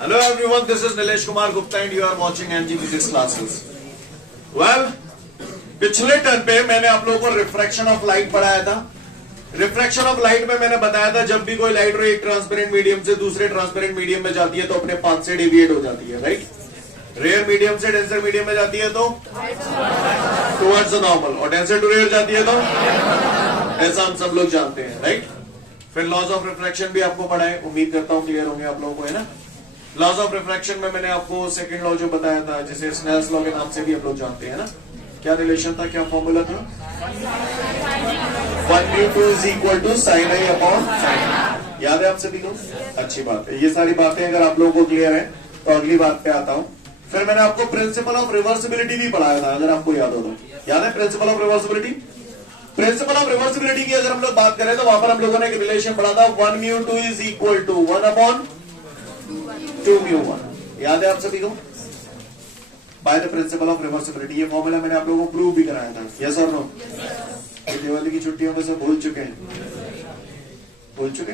Hello everyone, this is Nilesh Kumar Gupta and you are watching MG Physics classes. Well, पिछले turn पे मैंने आप लोगों को रिफ्रैक्शन ऑफ लाइट पढ़ाया था. रिफ्रैक्शन ऑफ लाइट में मैंने बताया था जब भी कोई लाइट रे एक ट्रांसपेरेंट मीडियम से दूसरे ट्रांसपेरेंट मीडियम में जाती है तो अपने पाथ से डेविएट हो जाती है, राइट. रेयर मीडियम से डेंसर मीडियम में जाती है तो टुवर्ड्स द नॉर्मल, और डेंसर टू रेयर जाती है तो ऐसा हम सब लोग जानते हैं, राइट. फिर लॉज ऑफ रिफ्रैक्शन भी आपको पढ़ाए, उम्मीद करता हूं क्लियर होंगे आप लोगों को, है ना. लॉज ऑफ रिफ्रैक्शन में मैंने आपको सेकंड लॉ जो बताया था, जिसे स्नेल्स लॉ के नाम से भी आप लोग जानते हैं ना. क्या रिलेशन था, क्या फॉर्मूला था? 1/2 is equal to sine i upon sine. याद है आप सभी को? अच्छी बात है. ये सारी बातें अगर आप लोगों को क्लियर है तो अगली बात पे आता हूं. फिर मैंने आपको प्रिंसिपल ऑफ रिवर्सिबिलिटी भी पढ़ाया था, अगर आपको याद हो तो. याद है principle of reversibility? Principle of reversibility की अगर हम लोग बात करें तो वहां पर हम लोगों ने एक रिलेशन पढ़ा था, 1/2 इज इक्वल टू 1/2/1. याद है आप सभी को? By the principle of reversibility. ये फॉर्मूला मैंने आप लोगों को प्रूव भी कराया था. यस और नो? दिवाली की छुट्टियों में से भूल चुके हैं? भूल चुके?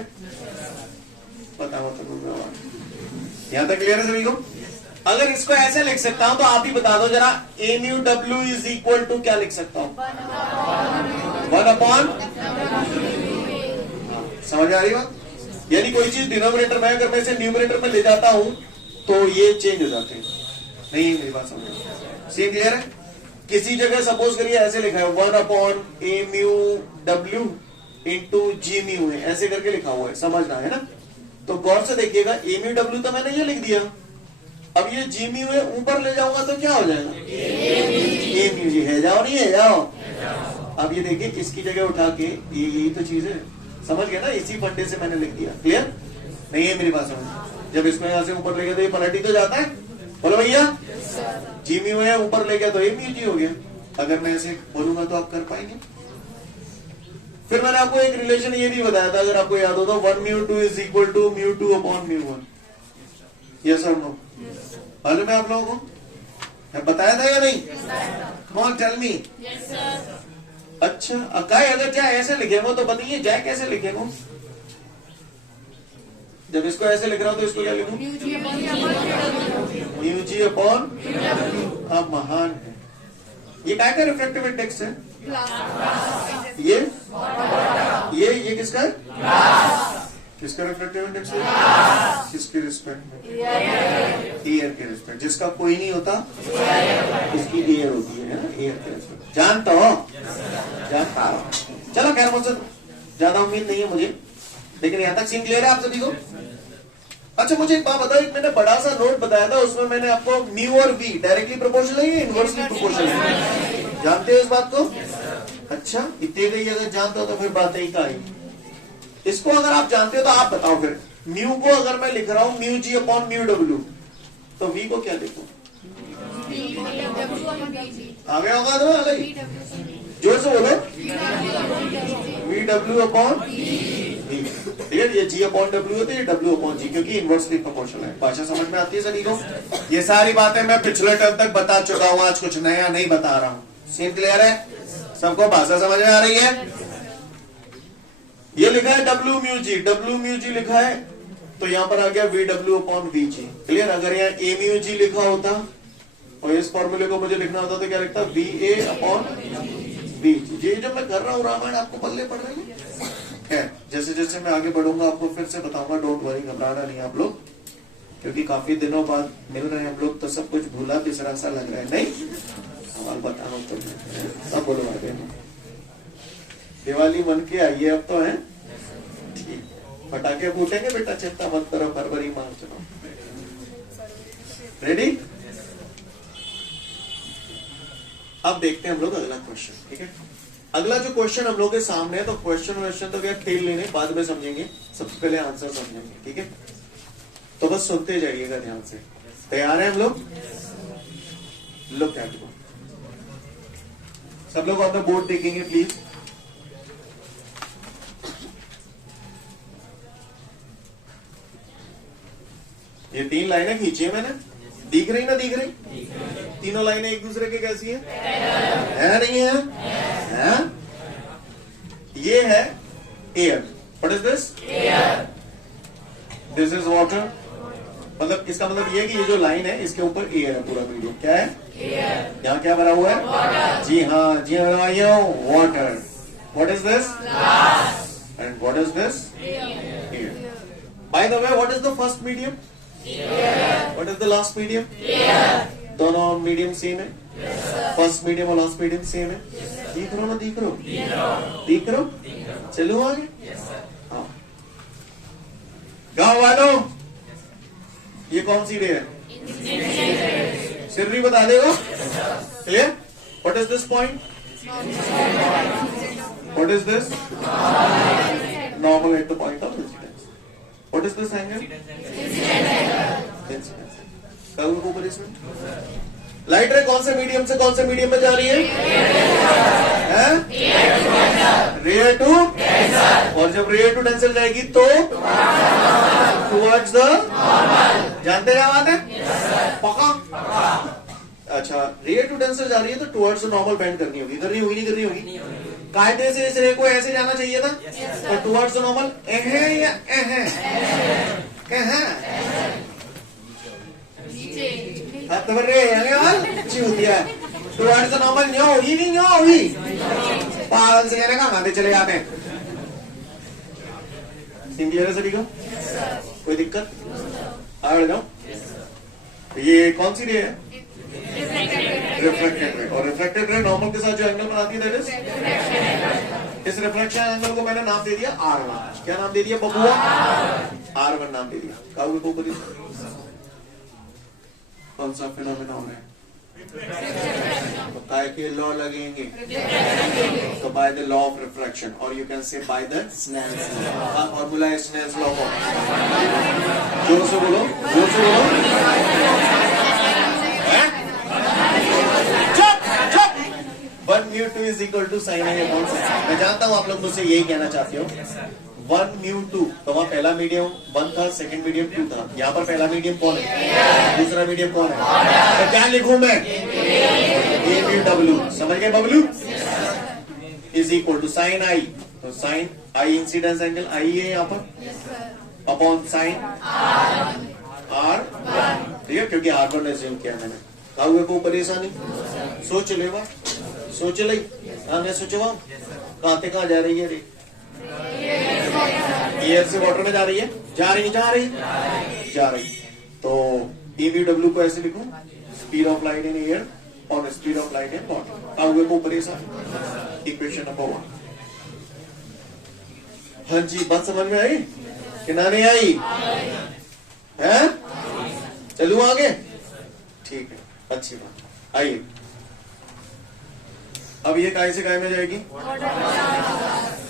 बताओ तो. यहां तक क्लियर है सभी को? अगर इसको ऐसे लिख सकता हूं तो आप ही बता दो जरा. A mu W is equal to क्या लिख सकता हूं? 1/. समझ आ रही बात? यानी कोई चीज डिनोमिनेटर में अगर मैं इसे न्यूमरेटर में ले जाता हूं तो ये चेंज हो जाते हैं. नहीं मेरी बात समझ. सी क्लियर है? किसी जगह सपोज करिए ऐसे लिखा है 1/a mu W into G mu है, ऐसे करके लिखा हुआ है, समझना है ना. तो गौर से देखिएगा, ए म्यू डब्ल्यू तो मैंने ये लिख दिया. अब ये जी म्यू है, ऊपर ले जाऊंगा तो क्या हो जाएगा? ए म्यू जी. है जाओ नहीं है जाओ. अब ये देखिए इसकी जगह उठा के यही तो चीज है. समझ गए ना? इसी फंडे से मैंने लिख दिया. क्लियर नहीं है मेरी बात? समझ. जब इसको यहां से ऊपर ले गया तो ये पलट ही तो जाता है. बोलो भैया. जी म्यू है, ऊपर ले गया तो ए म्यू जी हो गया. अगर मैं ऐसे बोलूंगा तो आप कर पाएंगे? फिर मैंने आपको एक रिलेशन ये भी बताया था, अगर आपको याद हो तो, 1/2 इज इक्वल टू μ2/μ1. यस और नो? मालूम है आप लोगों को? मैं बताया था या नहीं? कौन टेल मी? अच्छा अकाय अगर चाहे ऐसे लिखेंगे तो बताइए जाए कैसे लिखेंगे? जब इसको ऐसे लिख रहा हूं तो इसको क्या लिखूं? Mu G upon. आप महान है. ये क्या का रिफ्रैक्टिव इंडेक्स है? ये किसका है? किसका रिफ्रैक्टिव इंडेक्स है? किसके रिस्पेक्ट में? एयर के रिस्पेक्ट. जिसका कोई नहीं होता इसकी एयर होती है ना, एयर के रिस्पेक्ट. जानता हो? जानता हो. चलो खैर, मुझसे ज्यादा उम्मीद नहीं है मुझे, लेकिन यहां तक सीन क्लियर है आप सभी को? अच्छा मुझे एक बात बताओ, एक मैंने बड़ा सा नोट बताया था, उसमें मैंने आपको म्यू और वी डायरेक्टली प्रोपोर्शनल है या इनवर्सली प्रोपोर्शनल है? जानते हो इस बात को? अच्छा इतने गई अगर जानते हो तो फिर बात ही का आई. इसको अगर आप जानते हो तो आप बताओ फिर. म्यू को अगर मैं लिख रहा हूं mu G upon mu W, तो वी को क्या लिखूं? आ गया होगा तो अलग जोर से बोलो. वी डब्ल्यू अपॉन वी. ठीक है, ये जी अपॉन डब्ल्यू होती है, डब्ल्यू अपॉन जी, क्योंकि इनवर्सली प्रोपोर्शनल है. भाषा समझ में आती है सभी को? ये सारी बातें मैं पिछले टर्म तक बता चुका हूं, आज कुछ नया नहीं बता रहा हूं. सीन क्लियर है? सबको भाषा समझ में आ रही है? ये लिखा है डब्ल्यू म्यू जी. डब्ल्यू म्यू जी लिखा है तो यहां पर आ गया वी डब्ल्यू अपॉन वी जी. क्लियर? अगर यहाँ ए म्यू जी लिखा होता और इस फॉर्मूले को मुझे लिखना होता तो क्या लिखता? वी ए अपॉन वी जी. ये जो मैं कर रहा हूँ रामायण आपको पल्ले पड़ रही है? खैर जैसे जैसे मैं आगे बढ़ूंगा आपको फिर से बताऊंगा. डोंट वरी, घबराना नहीं आप लोग, क्योंकि काफी दिनों बाद मिल रहे हैं हम लोग तो सब कुछ भूला बिसरा सा लग रहा है. नहीं सवाल बता रहा हूँ तो सब बोलो. आगे दिवाली मन के आइए अब तो है. ठीक, पटाखे फूटेंगे बेटा, चिंता मत करो. फरवरी मार्च में रेडी. अब देखते हैं हम लोग अगला क्वेश्चन. ठीक है, अगला जो क्वेश्चन हम लोग के सामने है, तो क्वेश्चन तो क्या खेल लेने, बाद में समझेंगे. सबसे पहले आंसर समझेंगे. ठीक है, तो बस सुनते जाइएगा ध्यान से. तैयार है हम लोग? Look at board. सब लोग अपना बोर्ड देखेंगे प्लीज. ये 3 लाइनें खींची है मैंने, दिख रही ना? दिख रही? तीनों लाइनें एक दूसरे के कैसी है? नहीं है? ये है air. What is this? Air. This is water. मतलब इसका मतलब ये है कि ये जो लाइन है इसके ऊपर एयर है पूरा मीडियम। क्या है? यहाँ क्या भरा हुआ है? जी हाँ, जी हाँ, water. What is this? And what is this? Air. By the way, what is the first medium? What is the last medium? दोनों मीडियम सेम है? फर्स्ट मीडियम और लास्ट मीडियम सेम है? दिख रहा ना? दिख रहा? दिख रहा? चलो आगे। हाँ, गाँव वालों, ये कौन सी रे है? सिर्री बता देगा? Clear? What is this point? What is this? Normal at the point of incidence. What is this angle? Incidence. Light रे कौन से मीडियम से कौन से मीडियम में जा रही है? रेयर टू, और जब रेयर टू डेंसर जाएगी तो टुवर्ड्स द, जानते क्या बात है? पक्का? अच्छा, रेयर टू डेंसर जा रही है तो टुवर्ड्स द नॉर्मल बेंड करनी होगी। करनी होगी नहीं करनी होगी? कायदे से इस रे को ऐसे जाना चाहिए था, तो टुवर्ड्स द नॉर्मल या तो रे टुवर्ड्स द नॉर्मल न्यो ही नहीं, न्यो ही पागल से कहने का आते चले जाते हैं। क्लियर है सभी को? कोई दिक्कत? आगे जाओ। ये कौन सी रे है? Reflected ray. और रिफ्लेक्टेड रे नॉर्मल के साथ जो एंगल बनाती है दैट इज, इस रिफ्लेक्शन एंगल को मैंने नाम दे दिया R1। क्या नाम दे दिया बबुआ? R1 नाम दे दिया। कौन सा फिनोमेनन है? तो काय के लॉ लगेंगे तो by the law of refraction, और you can say by the Snell's law. Formula है स्नेल्स लॉ का। जोर से बोलो, जोर से बोलो। चुप चुप। 1μ2 is equal to sine A upon sine. मैं जानता हूं आप लोग मुझसे यही कहना चाहते हो। 1μ2 तो वहां पहला मीडियम 1 था, सेकंड मीडियम 2 था। यहाँ पर पहला मीडियम कौन है? दूसरा मीडियम कौन है? तो क्या लिखूं मैं? ABW। समझ गए Bablu? Is equal to sine I, तो sine I incidence angle I है यहाँ पर, अपॉन साइन R, ठीक है, क्योंकि R1 एज्यूम किया मैंने। काहुए को परेशानी सोच ले, सोच ले। मैं सोचवा कहाँ जा रही है रे? एयर से वाटर में जा रही है? जा रही तो EBW को ऐसे लिखूं, speed of light in air और speed of light in water. काहुए को परेशानी। Equation number 1। हाँ जी, बात समझ में आई कि ना नहीं आई? है? चलूं आगे? ठीक है, अच्छी बात। आइए, अब ये काय से काय में जाएगी?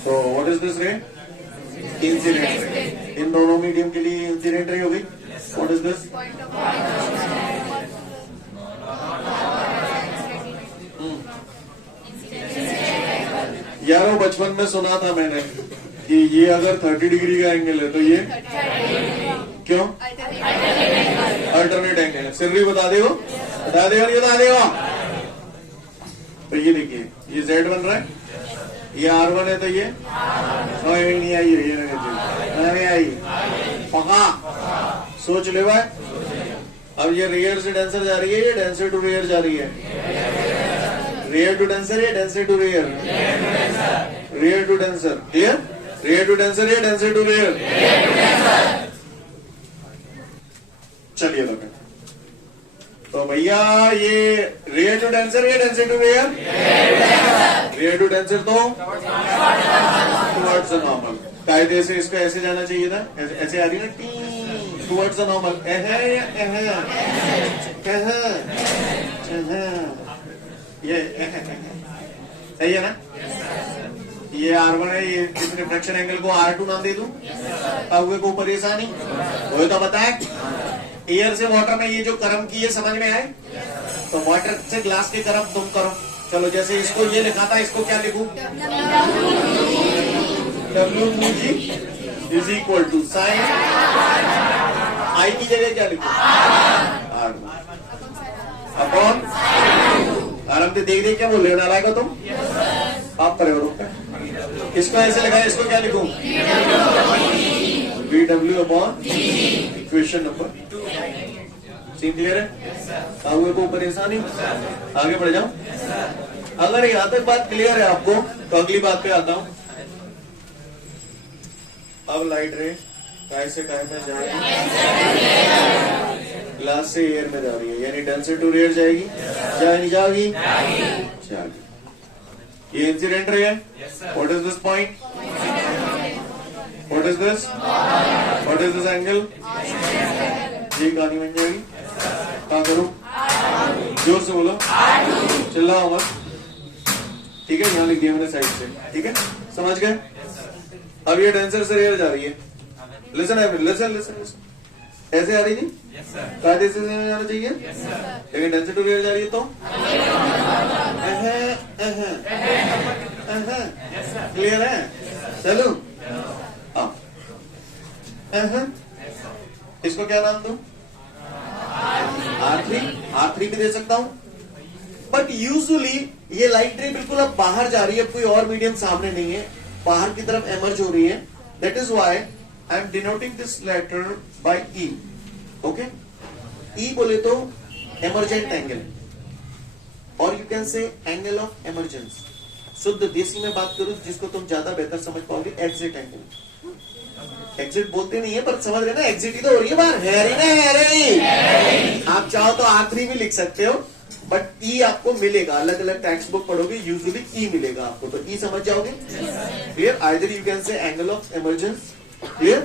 तो what is this ray? Incident ray. इन दोनों मीडियम के लिए इंसिडेंट रे हो गई। What is this? यार वो बचपन में सुना था मैंने कि ये अगर 30 डिग्री का एंगल है तो ये क्यों? अल्टरनेट एंगल है। सिर्री बता देगा? बता देगा नहीं बता देगा? तो ये देखिए, ये Z बन रहा है, ये R1 है, तो ये नहीं आई, ये नहीं आई। पका सोच ले भाई। अब ये रेयर से डेंसर जा रही है, ये डेंसर टू रेयर जा रही है। रेयर टू डेंसर, ये denser to rare, rare to denser. Clear? Rare to denser, ये डेंसर टू रेयर। चलिए तो भैया, ये रेयर टू डेंसर, ये denser to rare. Rare to denser तो टुवर्ड्स द नॉर्मल। कायदे से इसको ऐसे जाना चाहिए था, ऐसे आ रही ना, टुवर्ड्स द नॉर्मल। ये सही है ना? ये R1 है, ये इस रिफ्लेक्शन एंगल को R2 नाम दे दूं। काहुए को परेशानी वो तो बताए। एयर से वाटर में ये जो कर्म की, ये समझ में आए? तो वाटर से ग्लास के कर्म तुम करो। चलो, जैसे इसको ये लिखा था, इसको क्या लिखूं? WG is equal to sine I की जगह क्या लिखूं? R1 upon. आराम से देख देख क्या बोल रहे हो तुम? आप करे हो। इसको ऐसे लिखा है, इसको क्या लिखूं? BW upon equation number 2। Scene clear है? आगे को परेशानी, आगे बढ़ जाओ। अगर यहां तक बात क्लियर है आपको तो अगली बात पे आता हूं। अब लाइट रे काय से काय में जा रही है, ग्लास से एयर में जा रही है, यानी डेंसर टू रेयर जाएगी, जाएगी जाएगी जाएगी। ये इंसिडेंट रे है। What is this point? What is this? What is this angle? ये कहानी बन जाएगी। क्या करूं? जोर से बोलो, चिल्लाओ मत, ठीक है? यहाँ लिख दिया मैंने साइड से, ठीक है? समझ गए? अब ये डेंसर से रेयर जा रही है। लिसन लिसन लिसन, ऐसे आ रही थी, कायदे से जाना चाहिए, लेकिन डेंसर टू रेयर जा रही है तो क्लियर है? चलो इसको क्या नाम दूं? R3 भी दे सकता हूं, बट यूजुअली ये लाइट रे बिल्कुल अब बाहर जा रही है, कोई और मीडियम सामने नहीं है, बाहर की तरफ एमर्ज हो रही है। That is why I am denoting this letter by E। Okay, E बोले तो एमरजेंट एंगल, और you can say angle of emergence. शुद्ध देसी में बात करूं जिसको तुम ज्यादा बेहतर समझ पाओगे, एग्जिट एंगल। एग्जिट बोलते नहीं है पर समझ रहे ना, एग्जिट ही तो हो रही है बाहर, है नहीं? आप चाहो तो R3 भी लिख सकते हो, बट E आपको मिलेगा, अलग अलग टेक्स्ट बुक पढ़ोगे यूजुअली E मिलेगा आपको, तो E समझ जाओगे। Clear? Either you can say angle of emergence, clear,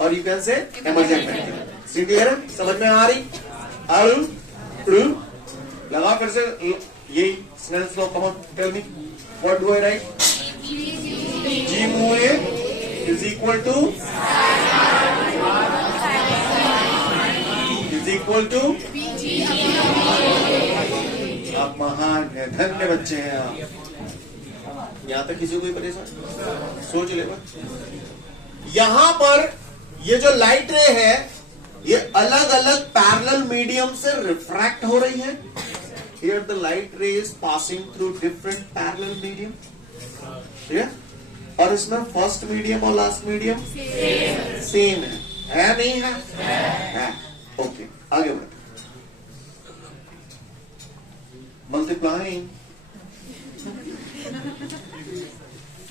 और you can say emergent angle. Clear है? समझ में आ रही? लगा फिर से यही Snell's law. Come on, tell me what do I write? G mu A is equal to आप महान है, धन्य बच्चे हैं आप। यहां तक किसी को कोई परेशान? सोच ले बस। यहां पर ये जो लाइट रे है ये अलग अलग पैरेलल मीडियम से रिफ्रैक्ट हो रही है। Here the light ray is passing through different parallel medium, ठीक है? और इसमें फर्स्ट मीडियम और लास्ट मीडियम सेम है नहीं है? है। ओके, आगे बढ़ते।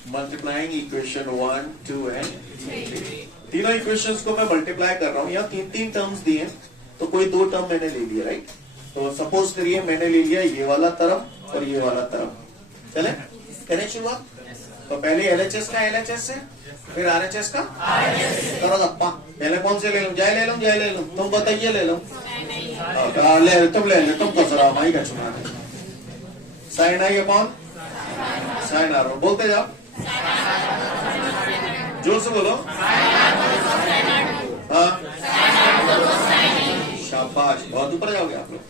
Multiplying equation 1, 2 and 3। तीनों इक्वेशंस को मैं मल्टीप्लाई कर रहा हूं। यहाँ तीन टर्म्स दिए, तो कोई 2 टर्म मैंने ले लिया, राइट? तो सपोज करिए मैंने ले लिया ये वाला तरफ और ये वाला तरफ। चले करें शुरुआत? तो पहले LHS का LHS से, फिर RHS का करो गप्पा। पहले कौन से ले लूं? जय ले लूं, तुम बताइए ले लूं। तुम ले तुम कसरा माई का चुना sine i upon sine r. बोलते जाओ, जोर से बोलो। हाँ, शाबाश, बहुत ऊपर जाओगे आप लोग।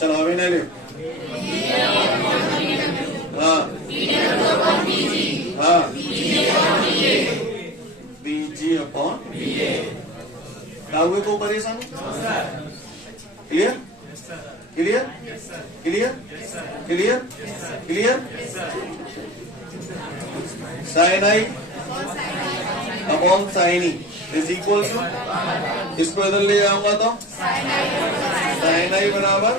चलो अभी नहीं ले। हाँ हाँ, BG अपॉन हुए को परेशान? Clear clear clear clear clear? Sine i upon sine e is equal to, इसको इधर ले जाऊंगा तो साइन आई बराबर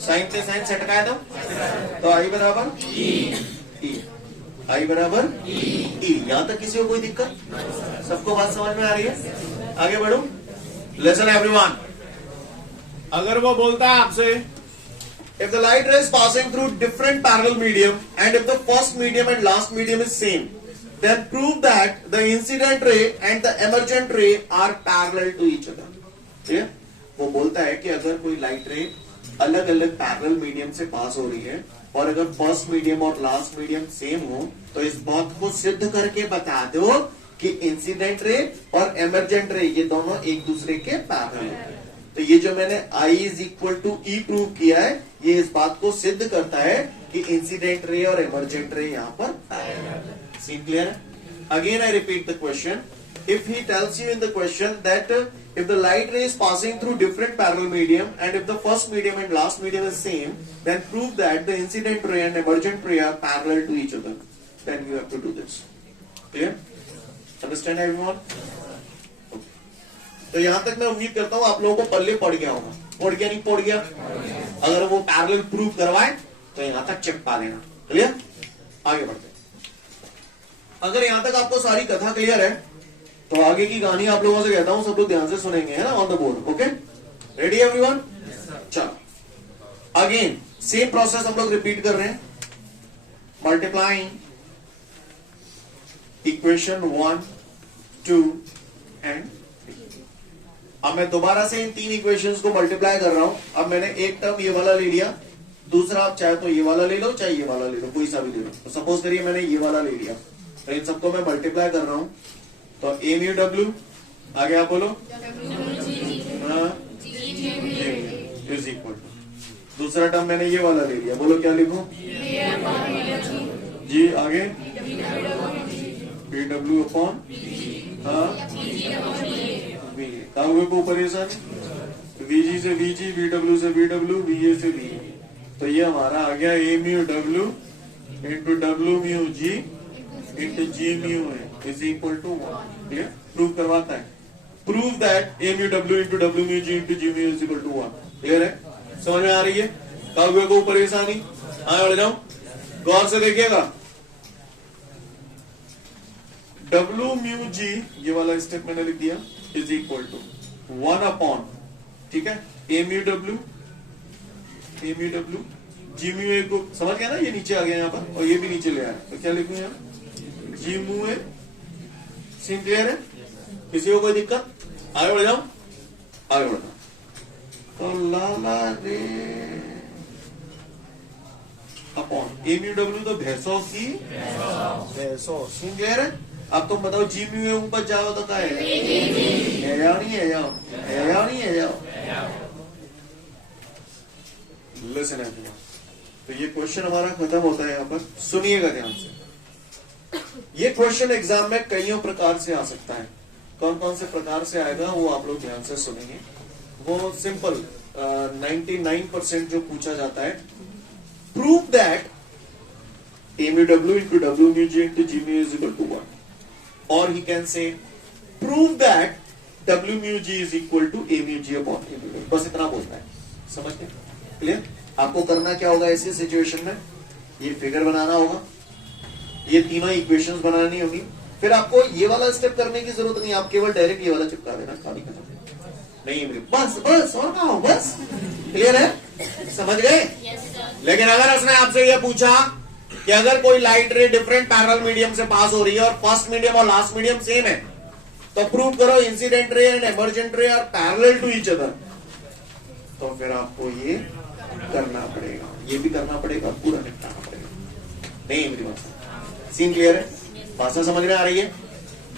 साइन से साइन से हटाया तो आई बराबर ई, आई बराबर ई। यहां तक किसी को कोई दिक्कत? सबको बात समझ में आ रही है? आगे बढ़ो। लिसन एवरीवन, अगर वो बोलता है आपसे if the light ray is passing through different parallel medium and if the first medium and last medium is same, then prove that the incident ray and the emergent ray are parallel to each other। ठीक है? वो बोलता है कि अगर कोई light रे अलग अलग पैरेलल मीडियम से पास हो रही है और अगर फर्स्ट मीडियम और लास्ट मीडियम सेम हो तो इस बात को सिद्ध करके बता दो कि इंसिडेंट रे और एमरजेंट रे ये दोनों एक दूसरे के पैरेलल है। तो ये जो मैंने I is equal to E prove किया है, ये इस बात को सिद्ध करता है कि इंसिडेंट रे और एमरजेंट रे यहाँ पर पैरेलल है। Seem clear? Again I repeat the question. If he tells you in the question that if the light ray is passing through different parallel medium and if the first medium and last medium is same, then prove that the incident ray and emergent ray are parallel to each other. Then you have to do this. Clear? Understand everyone? Okay. तो यहां तक मैं उम्मीद करता हूं आप लोगों को पल्ले पड़ गया होगा। पड़ गया नहीं पड़ गया? अगर वो पैरेलल प्रूव करवाए तो यहां तक चिपका देना। क्लियर? आगे बढ़ते हैं। अगर यहां तक आपको सारी कथा क्लियर है तो आगे की कहानी आप लोगों से कहता हूं सब लोग ध्यान से सुनेंगे, है ना, on the board. Okay, ready everyone? चलो अगेन सेम प्रोसेस हम लोग रिपीट कर रहे हैं। Multiplying equation 1, 2 and 3। अब मैं दोबारा से इन तीन इक्वेशंस को मल्टीप्लाई कर रहा हूं। अब मैंने एक टर्म ये वाला ले लिया, दूसरा आप चाहे तो ये वाला ले लो, चाहे ये वाला ले लो, कोई सा भी ले लो। तो सपोज करिए मैंने ये वाला ले लिया, तो इन सबको मैं मल्टीप्लाई कर रहा हूं। तो ए म्यू डब्ल्यू, आगे आप बोलो, इज इक्वल टू, दूसरा टर्म मैंने ये वाला ले लिया, बोलो क्या लिखूं? जी, आगे पी डब्ल्यू अपॉन वी को ऊपर ये सर वीजी से वीजी, वी डब्ल्यू से वी डब्ल्यू, वी ए से वी। तो ये हमारा आ गया A mu W into W mu G into G mu है इज इक्वल टू 1। ठीक है, प्रूव करवाता है। Prove that A mu W into W mu G into G mu is equal to 1। Clear है? समझ में आ रही है? काव्य को परेशानी आगे बढ़ जाऊं, गौर से देखिएगा। डब्ल्यू म्यू जी, ये वाला स्टेप मैंने लिख दिया, इज इक्वल टू 1 अपॉन, ठीक है, ए mu W G mu A को समझ गया ना, ये नीचे आ गया यहाँ पर और ये भी नीचे ले आया, तो क्या लिखूं यहाँ? G mu A. Scene clear है? किसी को कोई दिक्कत? आगे बढ़ जाऊं, आगे बढ़ जाऊं। तो लाला रे अपॉन ए म्यू डब्ल्यू, तो भैंसों की भैंसों। सीन क्लियर है? अब तुम बताओ जी म्यू ए ऊपर जाओ तो क्या है? या नहीं है? जाओ, या नहीं है? जाओ। लिसन एवरीवन, तो ये क्वेश्चन हमारा खत्म होता है यहाँ पर। सुनिएगा ध्यान से। ये क्वेश्चन एग्जाम में कईयों प्रकार से आ सकता है। कौन कौन से प्रकार से आएगा वो आप लोग ध्यान से सुनेंगे। वो सिंपल 99% जो पूछा जाता है, prove that A mu W into W mu G into G mu is equal to 1, और he can say prove that W mu ji is equal to A mu G upon A mu. बस इतना बोलता है, समझ गए? Clear? आपको करना क्या होगा ऐसी सिचुएशन में? ये फिगर बनाना होगा, ये तीनों इक्वेशंस बनानी होगी। फिर आपको ये वाला स्टेप करने की जरूरत नहीं, आप केवल डायरेक्ट ये वाला चिपका देना, खाली खत्म। नहीं बस बस और ना हो, बस। क्लियर है? समझ गए? लेकिन अगर उसने आपसे ये पूछा कि अगर कोई लाइट रे डिफरेंट पैरेलल मीडियम से पास हो रही है और फर्स्ट मीडियम और लास्ट मीडियम सेम है, तो प्रूव करो incident ray and emergent ray are parallel to each other. तो फिर आपको ये करना पड़ेगा, ये भी करना पड़ेगा, पूरा निपटाना पड़ेगा। नहीं मेरी बात, सीन क्लियर है? भाषा समझ में आ रही है?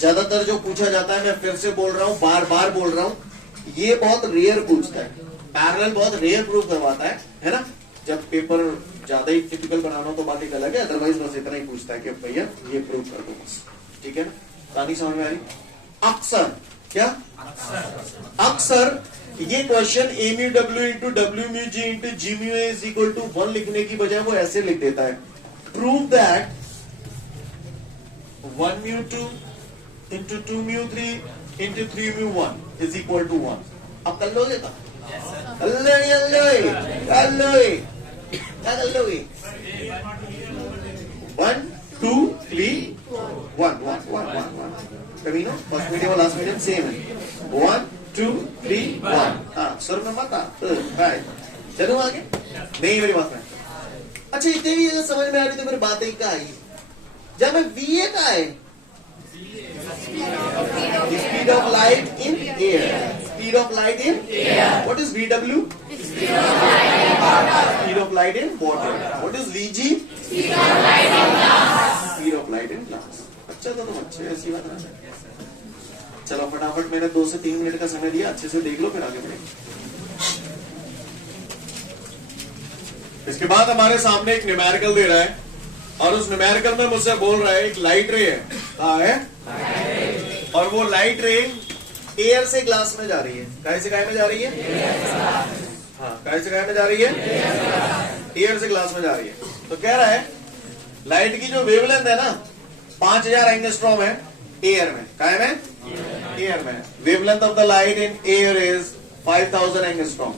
ज्यादातर जो पूछा जाता है, मैं फिर से बोल रहा हूं, बार बार बोल रहा हूं, ये बहुत रेयर पूछता है। पैरेलल बहुत रेयर प्रूव करवाता है ना? जब पेपर ज्यादा ही टिपिकल बनाना हो तो बात एक अलग है, अदरवाइज बस इतना ही पूछता है कि भैया ये प्रूव कर दो बस। ठीक है ना? कहानी समझ में आ रही? अक्सर क्या? अक्सर ये question A mu W into W mu G into G mu A is equal to 1 लिखने की बजाय वो ऐसे लिख देता है, prove that 1 mu 2 into 2 mu 3 into 3 mu 1 is equal to 1। अब कर लोगे का? कर लोगे 1 2 3 1 1 1 1 कभी ना फर्स्ट मीडियम और लास्ट मीडियम सेम है। 1 2 3 1। हाँ सर में मत चलो आगे। नहीं मेरी बात है। अच्छा इतने भी अगर समझ में आ रही तो मेरी बात ही क्या आई? जब मैं वीए का है, speed of light in air, speed of light in air. What is VW? Speed of light in water. What is VG? Speed of light in glass. अच्छा तो तुम अच्छे, ऐसी बात है। चलो फटाफट, मैंने 2 से 3 मिनट का समय दिया, अच्छे से देख लो फिर आगे बढ़ेंगे। इसके बाद हमारे सामने एक न्यूमेरिकल दे रहा है और उस न्यूमेरिकल में मुझसे बोल रहा है एक लाइट रे है, कहा है, और वो लाइट रे एयर से ग्लास में जा रही है। काय से काय में जा रही है? हाँ, काय से काय में जा रही है? एयर से ग्लास में जा रही है। तो कह रहा है लाइट की जो वेवलेंथ है ना 5000 एंगस्ट्रॉम है एयर में, काय में? एयर में। Wavelength of the light in air is 5000 angstrom.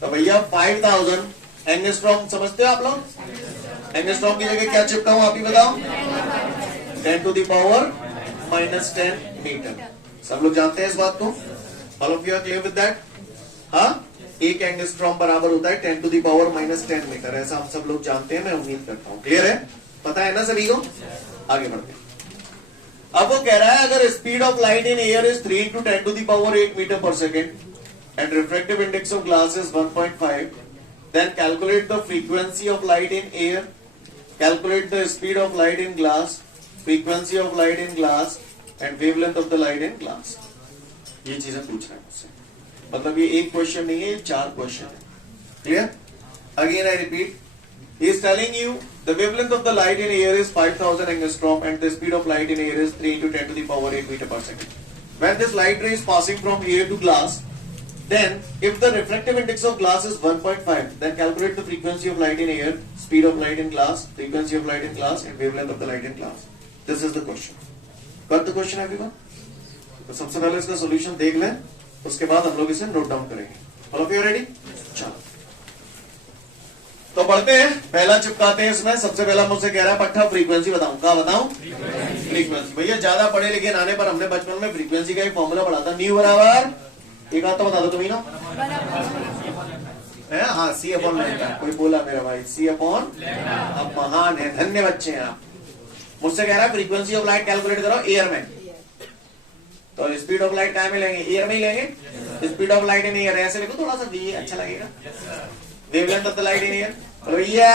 तो भैया 5000 एंगस्ट्रॉम समझते हो आप लोग? एंगस्ट्रॉम की जगह क्या चिपकाऊं आप ही बताओ? 10 to the power -10 मीटर। सब लोग जानते हैं इस बात को? All of you are clear with that? हाँ, एक एंगस्ट्रॉम बराबर होता है 10 to the power -10 मीटर। ऐसा हम सब लोग जानते हैं, मैं उम्मीद करता हूं क्लियर है, पता है ना सभी को? आगे बढ़ते हैं। अब वो कह रहा है अगर speed of light in air is 3 into 10 to the power 8 metre पर second and refractive index of glass is 1.5, then calculate the frequency of light in air, calculate the speed of light in glass, frequency of light in glass and wavelength of the light in glass। ये चीजें पूछ रहा है मुझसे, मतलब ये एक question नहीं है, ये 4 क्वेश्चन है। Clear? Again I repeat, he is telling you the wavelength of the light in air is 5000 angstrom and the speed of light in air is 3 into 10 to the power 8 meter per second. When this light ray is passing from air to glass, then if the refractive index of glass is 1.5, then calculate the frequency of light in air, speed of light in glass, frequency of light in glass and wavelength of the light in glass. This is the question. Got the question everyone? तो सबसे पहले इसका solution देख लें, उसके बाद हम लोग इसे नोट डाउन करेंगे। All of you ready? चलो तो बढ़ते हैं, पहला चिपकाते हैं इसमें। सबसे पहला मुझसे कह रहा है पट्टा फ्रीक्वेंसी बताऊं, क्या बताऊं? फ्रीक्वेंसी। भैया ज्यादा पढ़े लिखे नाने पर हमने बचपन में फ्रीक्वेंसी का एक फॉर्मूला पढ़ा था, न्यू बराबर एक आता बता दो तुम्हें ना, हाँ सी अपॉन लैम्डा। कोई बोला मेरा भाई सी अपॉन, अब महान है, धन्य बच्चे हैं आप। मुझसे कह रहा है फ्रीक्वेंसी ऑफ लाइट कैलकुलेट करो एयर में, तो स्पीड ऑफ लाइट काय में लेंगे? एयर में ही लेंगे। Speed of light in air ऐसे लिखो, थोड़ा सा वी अच्छा लगेगा। Wavelength of the light in air, भैया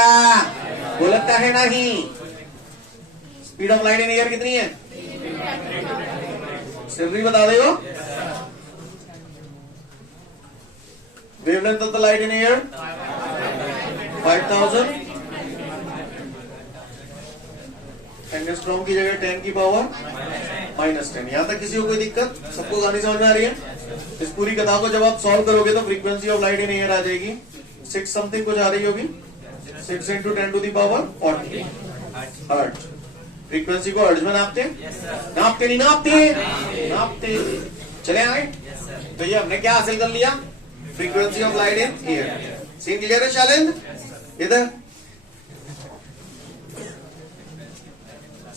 बोलता है नहीं। Speed of light in air कितनी है? सिर्फ बता देगा। Wavelength of the light in air 5000 angstrom की जगह 10 की पावर -10। यहां तक किसी को कोई दिक्कत? सबको कहानी समझ में आ रही है? इस पूरी कथा को जब आप सॉल्व करोगे तो frequency of light in air आ जाएगी 6 समथिंग कुछ आ रही होगी, 6 into 10 to the power 40 hertz. Frequency को हर्ट्ज में नापते? नापते नहीं नापते? नापते। चले आए? तो ये हमने क्या हासिल कर लिया? Frequency of light in air. Scene clear है शालिंद? इधर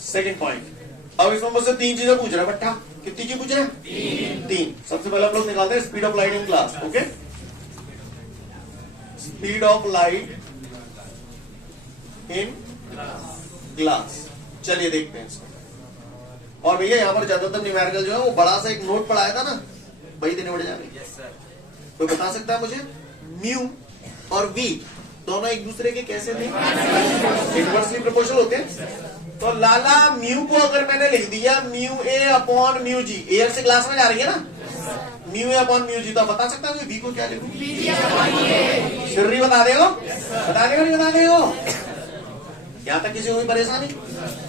सेकंड पॉइंट। अब इसमें मुझसे 3 चीजें पूछ रहा है बट्टा। कितनी चीज पूछ रहे हैं? 3। सबसे पहले हम लोग निकालते हैं speed of light in glass. Okay, speed of light in glass. चलिए देखते हैं इसको। और भैया यहाँ पर ज्यादातर न्यूमेरिकल जो है वो बड़ा सा एक नोट पढ़ाया था ना, वही देने पड़ जाएंगे। कोई बता सकता है मुझे म्यू और वी दोनों एक दूसरे के कैसे थे? इनवर्सली प्रोपोर्शनल होते हैं। तो लाला म्यू को अगर मैंने लिख दिया mu A upon mu G, air से ग्लास में जा रही है ना, mu A upon mu G, तो बता सकता है वी को क्या लिखूं? सिर्री बता देगा? बता देगा नहीं बता देगा? यहाँ तक किसी को कोई परेशानी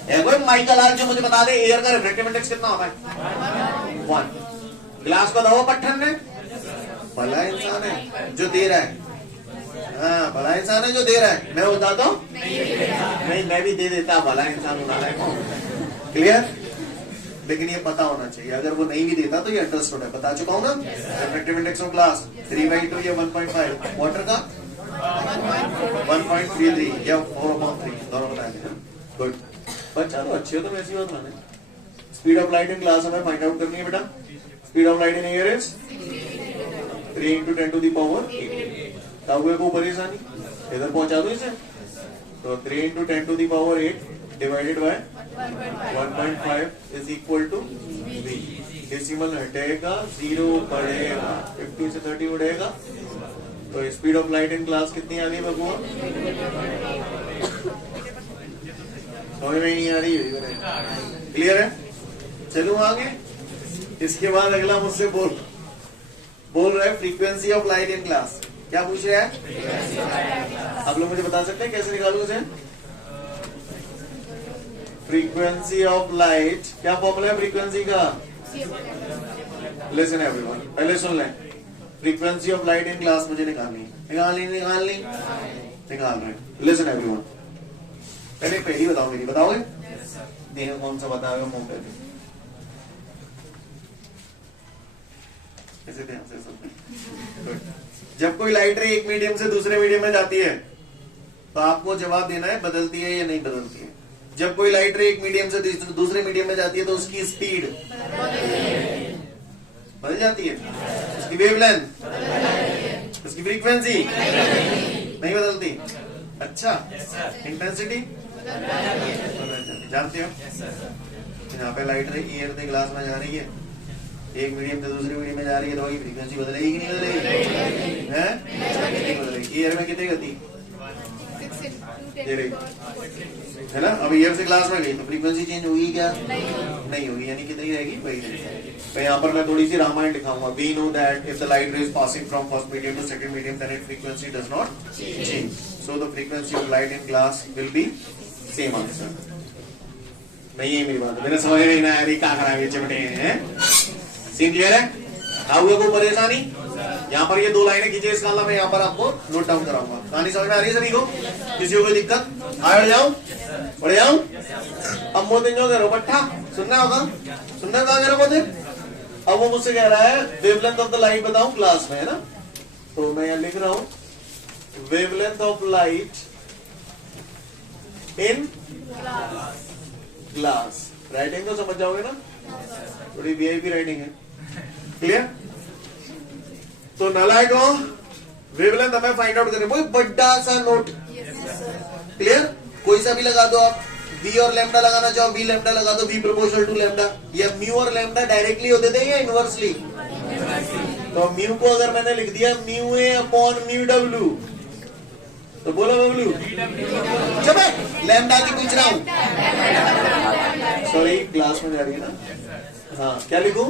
है? कोई माइकल आर जो मुझे बता दे एयर का रिफ्रैक्टिव इंडेक्स कितना होता है? 1। ग्लास को दो पट्टन ने, भला इंसान है जो दे रहा है। हाँ, भला इंसान है जो दे रहा है। मैं बताता हूँ नहीं, मैं भी दे देता, भला इंसान होना है। क्लियर? लेकिन ये पता होना चाहिए, अगर वो नहीं भी देता तो ये अंडरस्टूड है। बता चुका हूँ ना, रिफ्रैक्टिव इंडेक्स ऑफ ग्लास 3/2 या 1.5, वाटर का 1.33 या 4/3 दोनों बता देना। गुड, पर चलो अच्छी हो तो वैसी बात माने। Speed of light in glass हमें फाइंड आउट करनी है बेटा। Speed of light in air is 3 into 10 to the power 8। हुए को परेशानी इधर पहुंचा दो इसे, तो 3 into 10 to the power 8 divided by 1.5 is equal to v। Decimal हटेगा, 0 बढ़ेगा, 50 से 30 उड़ेगा। तो speed of light in glass कितनी आ गई बबुआ? समझ में नहीं आ रही है? क्लियर है? चलो आगे। इसके बाद अगला मुझसे बोल रहा है frequency of light in glass. क्या पूछ रहे हैं? आप लोग मुझे बता सकते हैं कैसे निकालूं उसे? फ्रीक्वेंसी ऑफ लाइट, क्या फॉर्मूला है फ्रीक्वेंसी का? लिसन एवरीवन, पहले सुन लें। Frequency of light in glass मुझे निकालनी है। निकाल रहे हैं। लिसन एवरीवन, पहली बताओ मेरी, बताओगे? देखो कौन सा बताओगे मुंह पे। ऐसे ध्यान से सुनना। जब कोई लाइट रे एक मीडियम से दूसरे मीडियम में जाती है तो आपको जवाब देना है बदलती है या नहीं बदलती है। जब कोई लाइट रे एक मीडियम से दूसरे मीडियम में जाती है तो उसकी स्पीड बदल जाती है, उसकी वेवलेंथ, उसकी फ्रीक्वेंसी नहीं बदलती। अच्छा, इंटेंसिटी जानते हो? यहाँ पे लाइट रे एयर के ग्लास में जा रही है, एक मीडियम से दूसरे मीडियम में जा रही है तो वही फ्रीक्वेंसी बदलेगी कि नहीं बदलेगी? नहीं बदलेगी। एयर में कितनी गति है ना? अब एयर से ग्लास में गई तो फ्रीक्वेंसी चेंज होगी क्या? नहीं होगी, यानी कितनी रहेगी? वही रहेगी। तो यहाँ पर मैं थोड़ी सी रामायण दिखाऊंगा। We know that if the light ray is passing from first medium to second medium then it frequency does not change, so the frequency of light in glass will be same answer. नहीं है मेरी बात, मैंने समझ नहीं ना यार, क्या कराएंगे चिमटे हैं। सीन क्लियर है? हुआ कोई परेशानी? यहाँ पर ये 2 लाइनें खींचे इस काला, मैं यहाँ पर आपको नोट डाउन कराऊंगा। कहानी समझ में आ रही है सभी को? किसी को कोई दिक्कत? आगे बढ़ जाऊं? अब मोदी जो करो पट्टा सुनना होगा, सुनना कहा करो मोदी। अब वो मुझसे कह रहा है वेवलेंथ ऑफ द लाइट बताऊं क्लास में, है ना? तो मैं यहाँ लिख रहा हूं wavelength of light in glass. Writing तो समझ जाओगे ना, थोड़ी वीआईपी राइटिंग है। क्लियर? तो नालायको वेवलेंथ हमें फाइंड आउट करने, कोई बड़ा सा नोट। क्लियर? कोई सा भी लगा दो आप, v और लैम्डा लगाना चाहो v लैम्डा लगा दो, v प्रोपोर्शनल टू लैम्डा। या म्यू और लैम्डा डायरेक्टली होते थे या इनवर्सली? तो म्यू को अगर मैंने लिख दिया mu A upon mu W तो बोलो डब्ल्यू चलो लैम्डा की पूछ रहा हूं, सॉरी क्लास में जा रही है ना। हाँ, क्या लिखूं?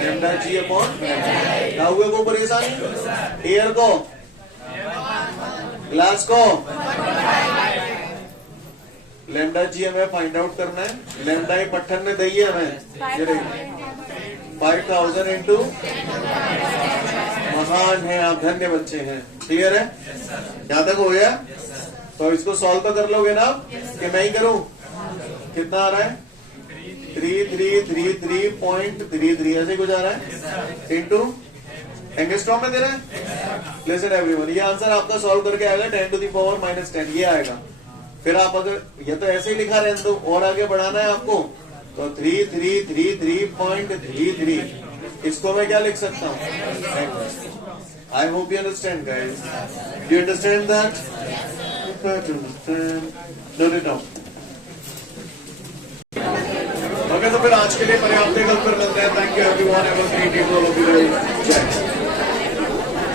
लैम्डा जी अपॉन क्या हुए को परेशानी? एयर को, ग्लास को, लैम्डा जी हमें फाइंड आउट करना है। लैम्डा ही पट्टन ने दी है हमें 5000 इंटू, महान है आप, धन्य बच्चे हैं। क्लियर है? यहां तक हो गया? तो इसको सॉल्व तो कर लोगे ना कि मैं ही करूं? कितना आ रहा है? 3333.33 ऐसे कुछ आ रहा है इंटू एंगस्ट्रॉम में दे रहा है। लिसन एवरीवन, ये आंसर आपका सॉल्व करके आएगा 10 to the power -10 ये आएगा। फिर आप अगर ये तो ऐसे ही लिखा रहने दो और आगे बढ़ाना है आपको तो 3333.33 इसको मैं क्या लिख सकता हूँ? I hope you understand guys. Do you understand that? Note it down. Okay, तो फिर आज के लिए पर्याप्त है, कल फिर मिलते हैं। Thank you everyone, have a great day to all of you.